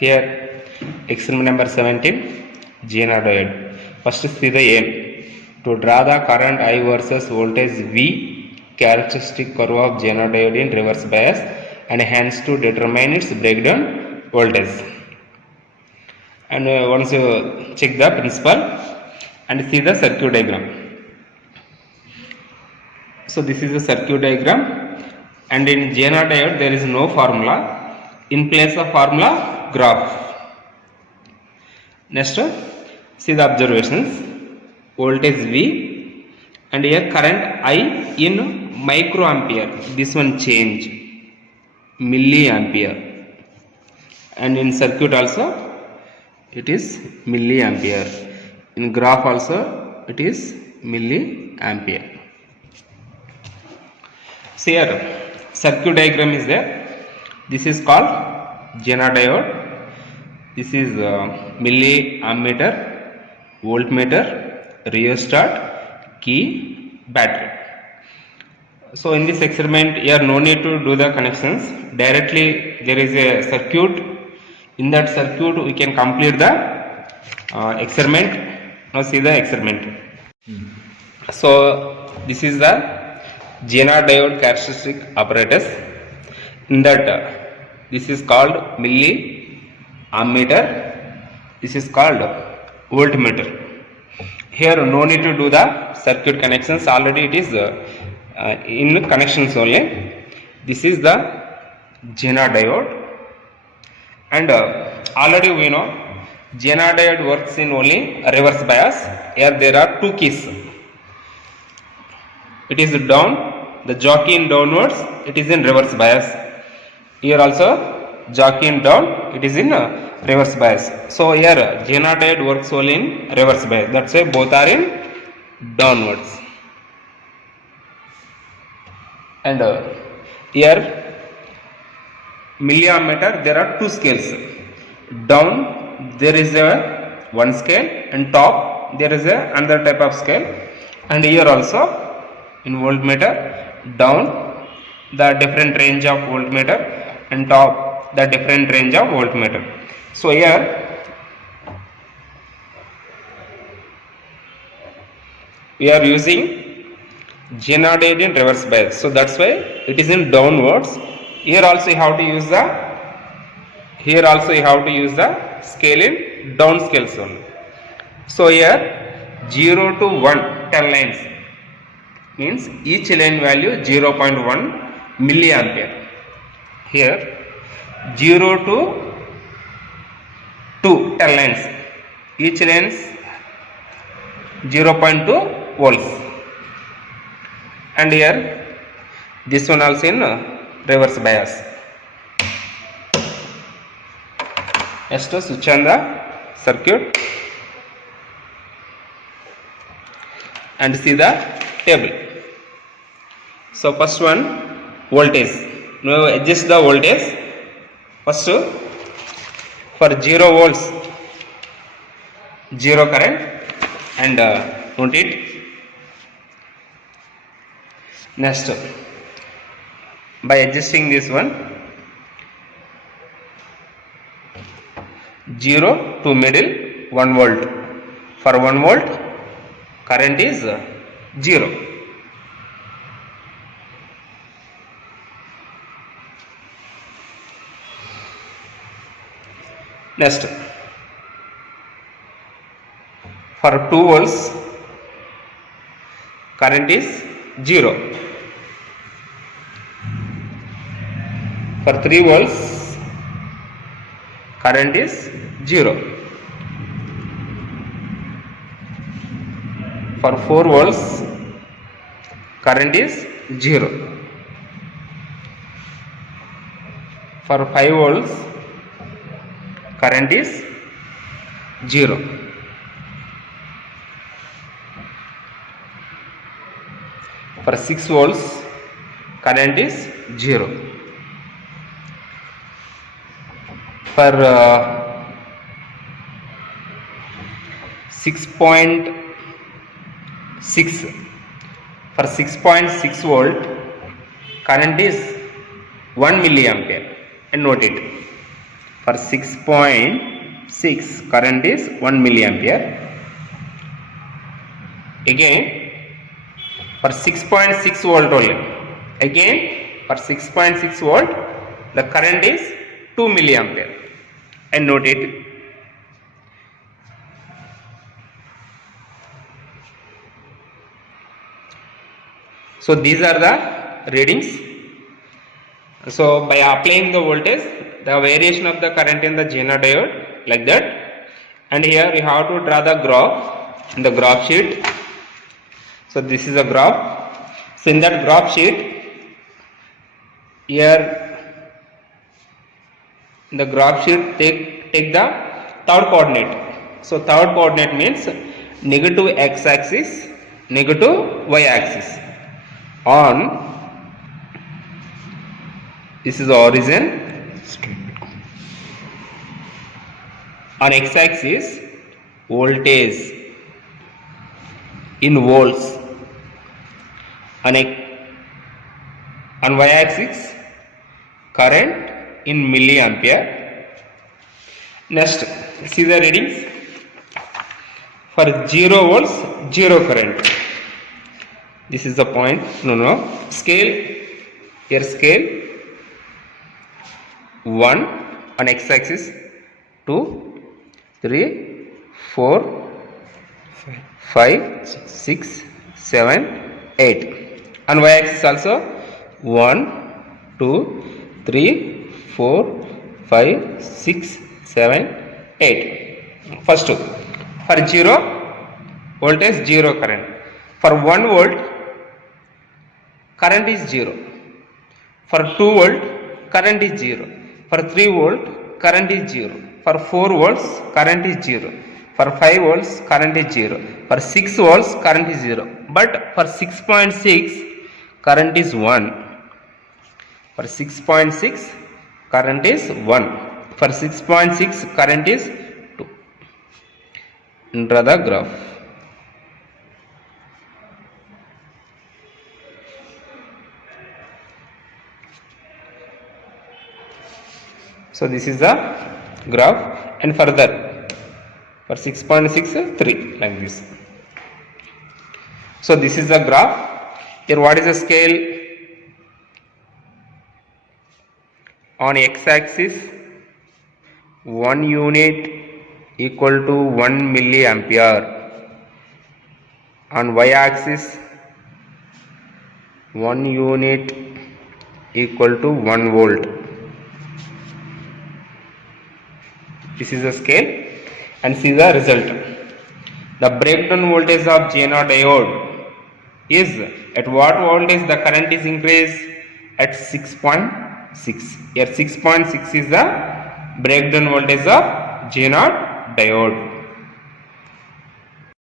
Here experiment number 17, zener diode. First see the aim. To draw the current I versus voltage V, characteristic curve of zener diode in reverse bias, and hence to determine its breakdown voltage. And once you check the principle and see the circuit diagram. So this is the circuit diagram, and in zener diode there is no formula. In place of formula, graph. Next, see the observations. Voltage V, and here current I in microampere. This one change, milliampere, and in circuit also it is milliampere. In graph also it is milliampere. See here, circuit diagram is there. This is called zener diode. This is milliammeter, voltmeter, rheostat, key, battery. So in this experiment here no need to do the connections. Directly there is a circuit. In that circuit we can complete the experiment. Now see the experiment. So this is the zener diode characteristic apparatus. In that this is called milliammeter. This is called voltmeter. Here no need to do the circuit connections. Already it is in connections only. This is the zener diode, and already we know zener diode works in only reverse bias. Here there are two keys. It is down, the jockey in downwards, it is in reverse bias. Here also jockey in down, it is in reverse bias. So here zener diode works only in reverse bias. That's why both are in downwards. And here milliammeter, there are two scales. Down there is a one scale, and top there is a another type of scale. And here also in voltmeter, down the different range of voltmeter, and top the different range of voltmeter. So here we are using zener diode in reverse bias, so that's why it is in downwards. Here also you have to use the scale in down scales only. So here 0 to 1 10 lines means each line value 0.1 milliampere. Here 0 to 2 10 lines, each lines 0.2 volts. And here this one also in reverse bias. Next to switch on the circuit and see the table. So first one, voltage. Now adjust the voltage. First for 0 volts, 0 current, and note it. Next, by adjusting this one, 0 to middle 1 volt. For 1 volt current is 0. Next, for 2 volts current is 0. For 3 volts current is 0. For 4 volts current is 0. For 5 volts current is 0. For 6 volts current is 0. For 6.6 for 6.6 volt current is 1 milliampere, and note it. For 6.6 current is 1 milliampere. Again for 6.6 volt only. Again for 6.6 volt the current is 2 milliampere. And note it. So these are the readings. So by applying the voltage, the variation of the current in the zener diode like that. And here you have to draw the graph in the graph sheet. So this is a graph. So in that graph sheet, here in the graph sheet take the third coordinate. So third coordinate means negative x axis, negative y axis. On this is the origin. On x axis voltage in volts. On y axis current in milliampere. Next, see the readings. For 0 volts, 0 current. This is the point. No. Scale. Here scale. 1 on x axis. 2, 3, 4, 5, 6, 7, 8. On y axis also 1, 2, 3, 4, 5, 6, 7, 8. First, for 0 voltage 0 current. For 1 volt current is 0. For 2 volt current is 0. For 3 volt current is 0. For 4 volts current is 0. For 5 volts current is 0. For 6 volts current is 0. But for 6.6 current is 1. For 6.6 current is 1. For 6.6 current is 2. Draw the graph. So this is the graph, and further for 6.6 3 like this. So this is the graph. Here what is the scale? On x axis 1 unit equal to 1 milliampere. On y axis 1 unit equal to 1 volt. This is the scale, and see the result. The breakdown voltage of zener diode is at what voltage the current is increased? At 6.6. Here 6.6 is the breakdown voltage of zener diode.